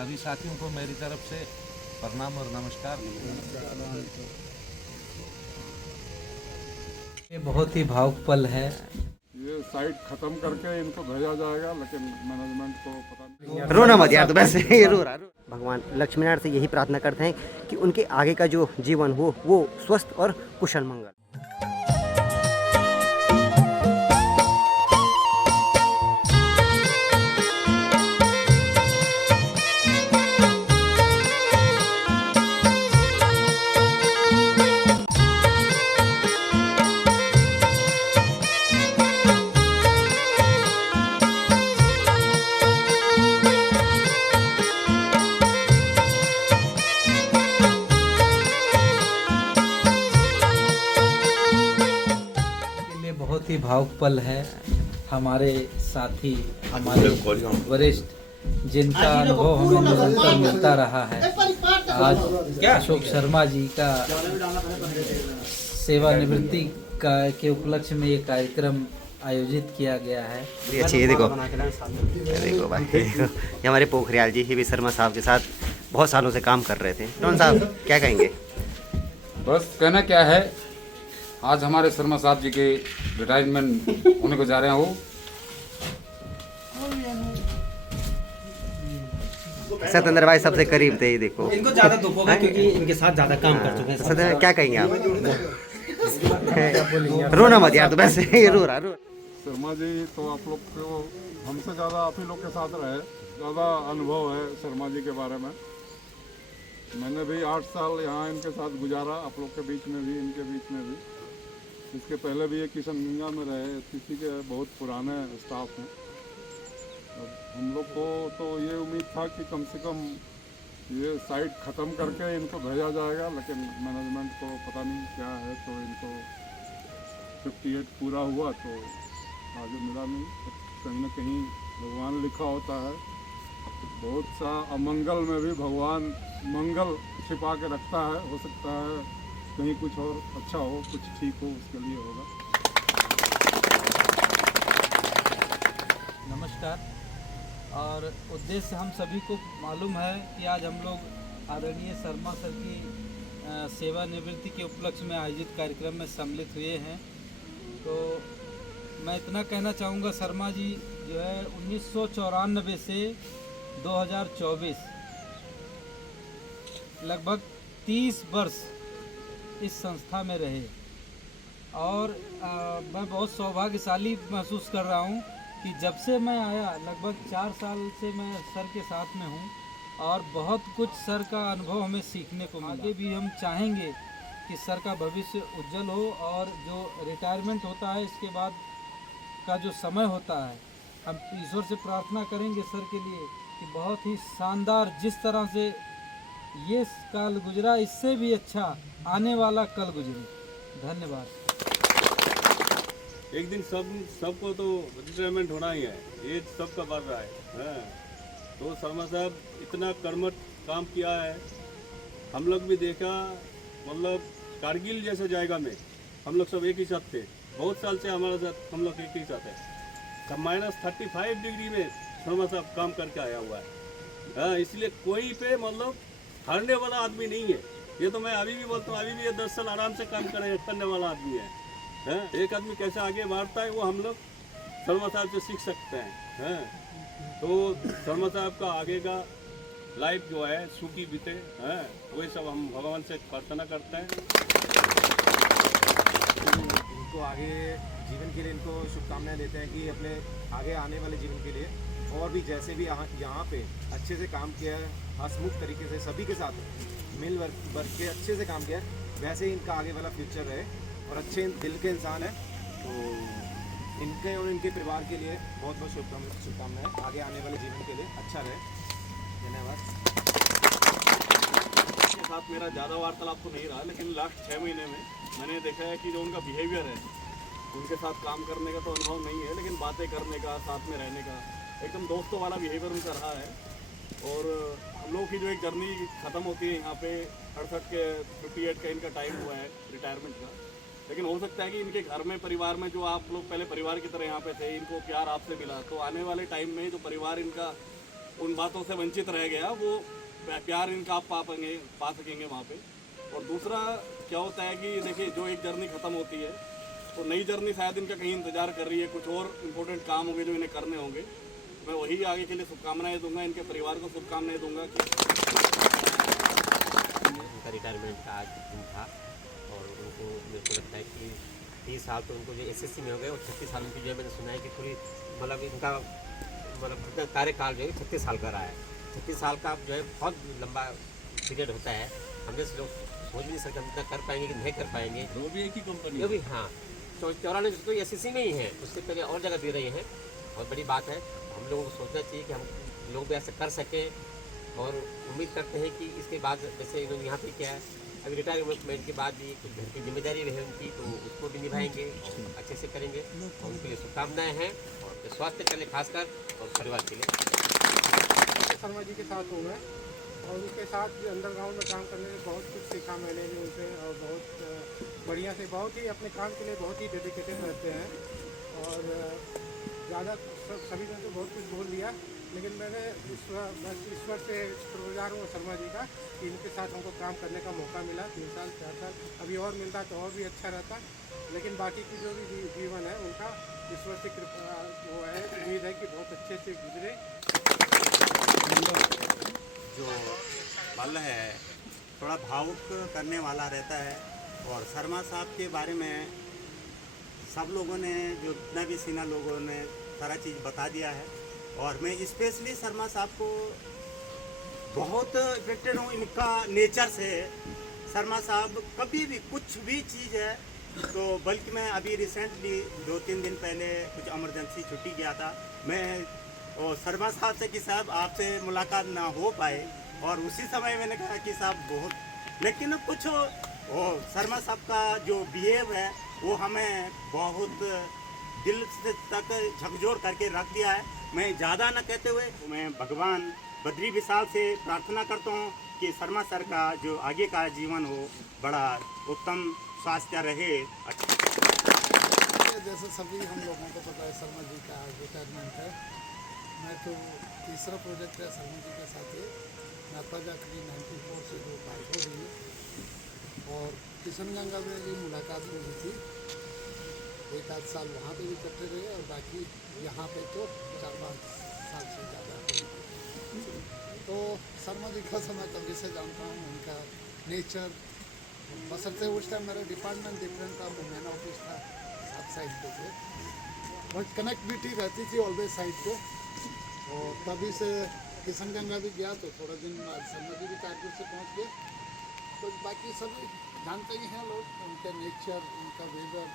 सभी साथियों को मेरी तरफ से प्रणाम और नमस्कार। ये बहुत ही भावुक पल है। ये साइट खत्म करके इनको भेजा जाएगा, लेकिन मैनेजमेंट को पता नहीं। रोना मत यार, तो वैसे ही रो रहा। भगवान लक्ष्मी नारायण से यही प्रार्थना करते हैं कि उनके आगे का जो जीवन हो वो स्वस्थ और कुशल मंगल। बहुत ही भावुक पल है। हमारे साथी, हमारे वरिष्ठ, जिनका अनुभव हमें निरंतर मिलता रहा है, आज अशोक शर्मा जी का सेवानिवृत्ति का के उपलक्ष्य में ये कार्यक्रम आयोजित किया गया है। अच्छी ये देखो भाई, देखो ये हमारे पोखरियाल जी ही भी शर्मा साहब के साथ बहुत सालों से काम कर रहे थे। डॉन साहब क्या कहेंगे? बस कहना क्या है, आज हमारे शर्मा साहब जी के रिटायरमेंट होने को जा रहे हैं। वो सत्येंद्र भाई सबसे करीब थे, ये देखो इनको ज्यादा दुख होगा क्योंकि इनके साथ ज्यादा काम कर चुके हैं। सत्येंद्र क्या कहेंगे आप? रोना मत यार, तो वैसे ही रो रहा। शर्मा जी तो आप लोग को हमसे ज़्यादा आप ही लोग के साथ रहे, ज़्यादा अनुभव है शर्मा जी के बारे में। मैंने भी 8 साल यहाँ इनके साथ गुजारा, आप लोग के बीच में भी, इनके बीच में भी। इसके पहले भी ये किशनगंगा में रहे, किसी के बहुत पुराने स्टाफ हैं। हम लोग को तो ये उम्मीद था कि कम से कम ये साइट ख़त्म करके इनको भेजा जाएगा, लेकिन मैनेजमेंट को पता नहीं क्या है, तो इनको 58 पूरा हुआ तो आगे मिला नहीं। तो कहीं ना कहीं भगवान लिखा होता है, बहुत सा अमंगल में भी भगवान मंगल छिपा के रखता है। हो सकता है कहीं कुछ और अच्छा हो, कुछ ठीक हो, उसके लिए होगा। नमस्कार। और उद्देश्य हम सभी को मालूम है कि आज हम लोग आदरणीय शर्मा सर की सेवानिवृत्ति के उपलक्ष्य में आयोजित कार्यक्रम में सम्मिलित हुए हैं। तो मैं इतना कहना चाहूँगा, शर्मा जी जो है 1994 से 2024 लगभग 30 वर्ष इस संस्था में रहे। और मैं बहुत सौभाग्यशाली महसूस कर रहा हूँ कि जब से मैं आया लगभग 4 साल से मैं सर के साथ में हूँ और बहुत कुछ सर का अनुभव हमें सीखने को मिला। आगे भी हम चाहेंगे कि सर का भविष्य उज्जवल हो, और जो रिटायरमेंट होता है इसके बाद का जो समय होता है, हम ईश्वर से प्रार्थना करेंगे सर के लिए कि बहुत ही शानदार, जिस तरह से ये काल गुजरा इससे भी अच्छा आने वाला कल गुजरे। धन्यवाद। एक दिन सबको तो रिटायरमेंट होना ही है, ये सबका बढ़ रहा है। तो शर्मा साहब इतना कर्मठ काम किया है, हम लोग भी देखा। मतलब कारगिल जैसे जगह में हम लोग सब एक ही साथ थे, बहुत साल से हमारे साथ हम लोग एक ही साथ है। सब -35 डिग्री में शर्मा साहब काम करके आया हुआ है। इसलिए कोई पे मतलब हारने वाला आदमी नहीं है। ये तो मैं अभी भी बोलता हूँ, अभी भी ये 10 साल आराम से काम करने वाला आदमी है। एक आदमी कैसे आगे बढ़ता है वो हम लोग शर्मा साहब से सीख सकते हैं। तो शर्मा साहब का आगे का लाइफ जो है सुखी बीते, वही सब हम भगवान से प्रार्थना करते हैं। इनको आगे जीवन के लिए इनको शुभकामनाएं देते हैं कि अपने आगे आने वाले जीवन के लिए और भी जैसे भी यहाँ पे अच्छे से काम किया है, हंसमुख तरीके से सभी के साथ मिल वर्ग के अच्छे से काम किया है, वैसे ही इनका आगे वाला फ्यूचर रहे। और अच्छे दिल के इंसान है, तो इनके और इनके परिवार के लिए बहुत बहुत शुभकामनाएं, आगे आने वाले जीवन के लिए अच्छा रहे। धन्यवाद। के साथ मेरा ज़्यादा वार्तालाप तो नहीं रहा, लेकिन लास्ट 6 महीने में मैंने देखा है कि जो उनका बिहेवियर है, उनके साथ काम करने का तो अनुभव नहीं है, लेकिन बातें करने का, साथ में रहने का एकदम दोस्तों वाला बिहेवियर उनका रहा है। और हम लोगों की जो एक जर्नी ख़त्म होती है यहाँ पे 58 का इनका टाइम हुआ है रिटायरमेंट का, लेकिन हो सकता है कि इनके घर में, परिवार में, जो आप लोग पहले परिवार की तरह यहाँ पे थे, इनको प्यार आपसे मिला, तो आने वाले टाइम में जो परिवार इनका उन बातों से वंचित रह गया, वो प्यार इनका आप पा सकेंगे वहाँ पे। और दूसरा क्या होता है कि देखिए, जो एक जर्नी ख़त्म होती है तो नई जर्नी शायद इनका कहीं इंतज़ार कर रही है, कुछ और इम्पोर्टेंट काम होंगे जो इन्हें करने होंगे। मैं वही आगे के लिए शुभकामनाएं दूंगा, इनके परिवार को शुभकामनाएं दूंगा कि उनका रिटायरमेंट का आज दिन था और उनको मेरे को लगता है कि 30 साल तो उनको जो एसएससी में हो गए और 36 साल उनकी जो है मैंने सुना है कि थोड़ी मतलब इनका मतलब कार्यकाल जो है 36 साल का रहा है। 36 साल का जो है बहुत लंबा पीरियड होता है। हम जैसे लोग सोच नहीं सकते हम इतना कर पाएंगे कि नहीं कर पाएंगे। वो भी एक ही कंपनी, वो भी हाँ 94 तो एसएससी में ही है, उससे पहले और जगह दे रहे हैं। बहुत बड़ी बात है, हम लोगों को सोचना चाहिए कि हम लोग भी ऐसा कर सकें और उम्मीद करते हैं कि इसके बाद जैसे इन्होंने यहाँ पे किया है, अभी रिटायरमेंट के बाद भी कुछ घर की जिम्मेदारी रहे उनकी, तो उसको भी निभाएंगे और अच्छे से करेंगे। और उनके लिए शुभकामनाएँ हैं और अपने स्वास्थ्य के लिए खासकर और परिवार के लिए। शर्मा जी के साथ हूँ मैं और उनके साथ अंडरग्राउंड में काम करने से बहुत कुछ सीखा मैंने भी उनसे और बहुत बढ़िया से, बहुत ही अपने काम के लिए बहुत ही डेडिकेटेड रहते हैं। और ज़्यादा सभी ने तो बहुत कुछ बोल दिया, लेकिन मैंने बस ईश्वर से शुक्रगुजार हूँ शर्मा जी का कि इनके साथ हमको काम करने का मौका मिला। 3 साल 4 साल अभी और मिलता तो और भी अच्छा रहता, लेकिन बाकी की जो भी जीवन है उनका ईश्वर से कृपा वो है, उम्मीद है कि बहुत अच्छे से गुजरे। जो पल है थोड़ा भावुक करने वाला रहता है और शर्मा साहब के बारे में सब लोगों ने, जो जितना भी सीना लोगों ने सारा चीज़ बता दिया है। और मैं स्पेशली शर्मा साहब को बहुत अफेक्टेड हूँ इनका नेचर से। शर्मा साहब कभी भी कुछ भी चीज़ है तो, बल्कि मैं अभी रिसेंटली 2-3 दिन पहले कुछ इमरजेंसी छुट्टी गया था मैं, और शर्मा साहब से कि साहब आपसे मुलाकात ना हो पाए, और उसी समय मैंने कहा कि साहब बहुत, लेकिन कुछ वो शर्मा साहब का जो बिहेव है वो हमें बहुत दिल से तक झकझोर करके रख दिया है। मैं ज़्यादा न कहते हुए मैं भगवान बद्री विशाल से प्रार्थना करता हूँ कि शर्मा सर का जो आगे का जीवन हो बड़ा उत्तम स्वास्थ्य रहे। जैसे सभी हम लोगों को पता है शर्मा जी का रिटायरमेंट है। मैं तो तीसरा प्रोजेक्ट है शर्मा जी के साथ ही, नाथपाजा करीब 94 से जो बात हो रही है और किशनगंगा में भी मुलाकात हुई थी। 1-8 साल वहाँ पे भी करते रहे और बाकी यहाँ पे तो 4-5 साल से ज़्यादा। तो शर्मा जी का मैं कभी से जानता हूँ, उनका नेचर बसरते उस टाइम मेरा डिपार्टमेंट डिफरेंट था, वो मैन ऑफिस था, साथ साइड पे थे, बट कनेक्टिविटी रहती थी ऑलवेज साइड पे। और तभी से किशनगंगा भी गया तो थोड़ा दिन बाद शर्मा जी भी कानपुर से पहुँच गए। तो बाकी सब जानते ही हैं लोग, उनका नेचर, उनका weather,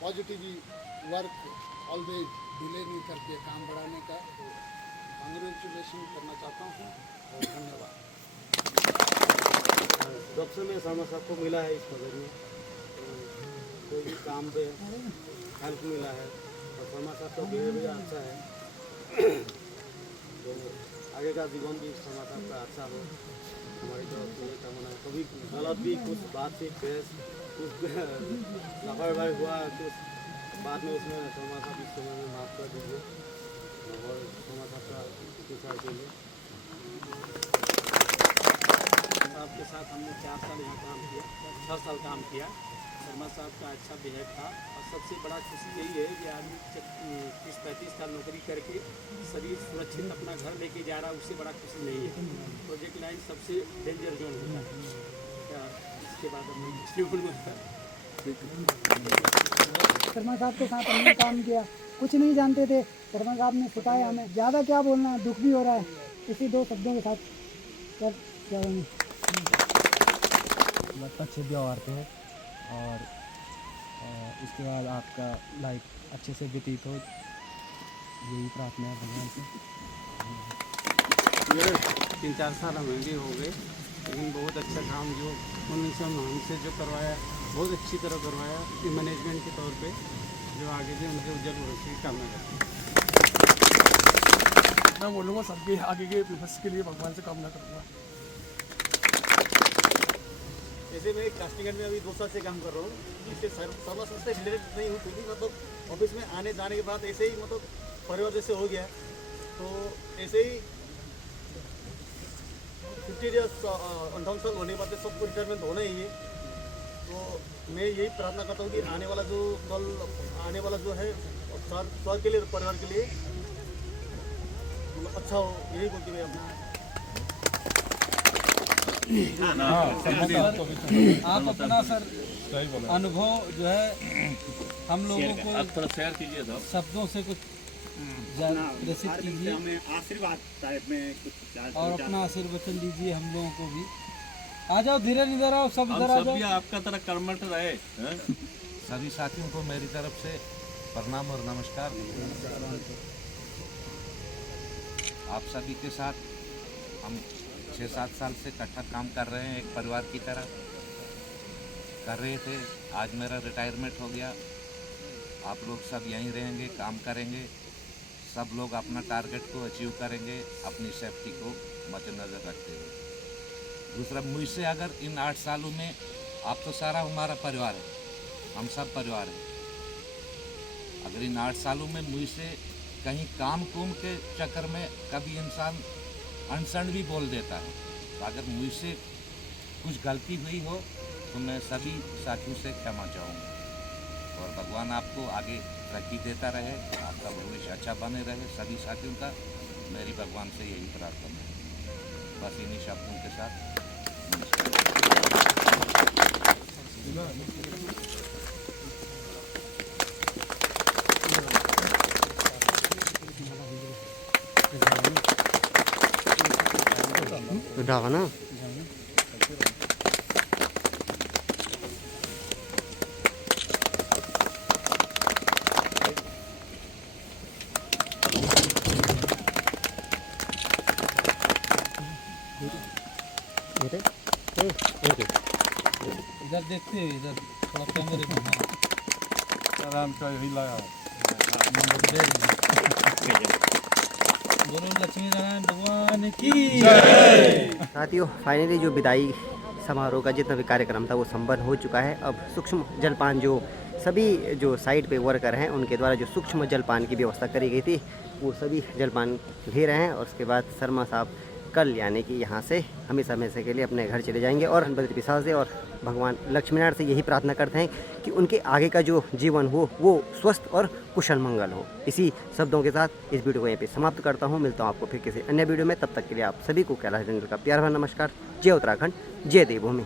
positive work, always delay नहीं करके काम बढ़ाने का। तो कांग्रेचुलेशन करना चाहता हूँ और धन्यवाद। जब से मैं शर्मा साहब को मिला है इस पदर में, कोई भी काम पे हेल्प मिला है और शर्मा साहब का बिहेवियर अच्छा है। तो आगे का जीवन भी शर्मा साहब का अच्छा हो, हमारी तरफ से ये कामना है। कभी गलत भी कुछ बातचीत कुछ लापरवाही हुआ कुछ बाद में उसमें शर्मा साहब इस समय में माफ़ कर दीजिए और शर्मा साहब का विचार के लिए। साहब के साथ हमने 4 साल यहाँ काम किया, 6 साल काम किया। शर्मा साहब का अच्छा बिहेव था और सबसे बड़ा खुशी यही है कि आदमी 30-35 साल नौकरी करके शरीर सुरक्षित अपना घर लेके जा रहा है, उससे बड़ा खुशी नहीं है। प्रोजेक्ट लाइन सबसे डेंजर जोन होता है। क्या इसके बाद हम इसलिए बोलूँगा शर्मा साहब के साथ हमने काम किया, कुछ नहीं जानते थे, शर्मा साहब ने सिखाया हमें। ज़्यादा क्या बोलना, दुख भी हो रहा है, इसी 2 शब्दों के साथ क्या बोलेंगे। अच्छे व्यवहार थे और इसके बाद आपका लाइफ अच्छे से व्यतीत हो, यही प्रार्थना है भगवान से। मेरे 3-4 साल हमें भी हो गए, लेकिन बहुत अच्छा काम जो उन्होंने हमसे जो करवाया बहुत अच्छी तरह करवाया मैनेजमेंट के तौर पे, जो आगे भी उनके उज्जवल भविष्य की कामना करते हैं। मैं बोलूँगा सबके आगे के भविष्य के लिए भगवान से कामना करूँगा। जैसे मैं कास्टिंग में अभी 2 साल से काम कर रहा हूँ, इससे शर्मा साहब से रिलेटेड नहीं हूँ, फिर भी मतलब ऑफिस में आने जाने के बाद ऐसे ही मतलब परिवार जैसे हो गया। तो ऐसे ही मिस्टीरियस 58 साल होने के बाद सबको रिटायरमेंट होना ही है। तो मैं यही प्रार्थना करता हूँ कि आने वाला जो कल आने वाला जो है सर के लिए परिवार के लिए अच्छा हो, यही बोल के मैं आप अपना सर अनुभव जो है हम लोगों को थोड़ा शेयर कीजिए साहब। शब्दों से कुछ प्रेषित कीजिए आशीर्वाद टाइप में कुछ और अपना आशीर्वचन दीजिए हम लोगों को भी। आ जाओ, धीरे इधर आओ, सब इधर आ सब जाओ। भी आपका तरह कर्मठ रहे हैं? सभी साथियों को मेरी तरफ से प्रणाम और नमस्कार। आप सभी के साथ हम 6-7 साल से इकट्ठा काम कर रहे हैं, एक परिवार की तरह कर रहे थे। आज मेरा रिटायरमेंट हो गया। आप लोग सब यहीं रहेंगे, काम करेंगे, सब लोग अपना टारगेट को अचीव करेंगे अपनी सेफ्टी को मद्देनज़र रखते हुए। दूसरा, मुझसे अगर इन 8 सालों में आप तो सारा हमारा परिवार है, हम सब परिवार हैं। अगर इन 8 सालों में मुझसे कहीं काम कुम के चक्कर में कभी इंसान अनसन भी बोल देता है, तो अगर मुझसे कुछ गलती हुई हो तो मैं सभी साथियों से क्षमा चाहूँगा। और भगवान आपको आगे तरक्की देता रहे, आपका भविष्य अच्छा बने रहे। सभी साथियों का मेरी भगवान से यही प्रार्थना है। बस इन्हीं शब्दों के साथ ढाका ना इधर देखते हैं, इधर थोड़ा कैमरे में। आराम का यही लगा बोलो लक्ष्मी नारायण भगवान की। साथियों, फाइनली जो विदाई समारोह का जितना भी कार्यक्रम था वो संपन्न हो चुका है। अब सूक्ष्म जलपान जो सभी जो साइट पे वर्कर हैं उनके द्वारा जो सूक्ष्म जलपान की व्यवस्था करी गई थी वो सभी जलपान ले रहे हैं। और उसके बाद शर्मा साहब कल यानी कि यहाँ से हमेशा हमेशा के लिए अपने घर चले जाएंगे। और गणपति पिशाच से और भगवान लक्ष्मीनारायण से यही प्रार्थना करते हैं कि उनके आगे का जो जीवन हो वो स्वस्थ और कुशल मंगल हो। इसी शब्दों के साथ इस वीडियो को यहीं पे समाप्त करता हूँ। मिलता हूँ आपको फिर किसी अन्य वीडियो में। तब तक के लिए आप सभी को कैलाश जंगल का प्यार भरा नमस्कार। जय उत्तराखंड, जय देवभूमि।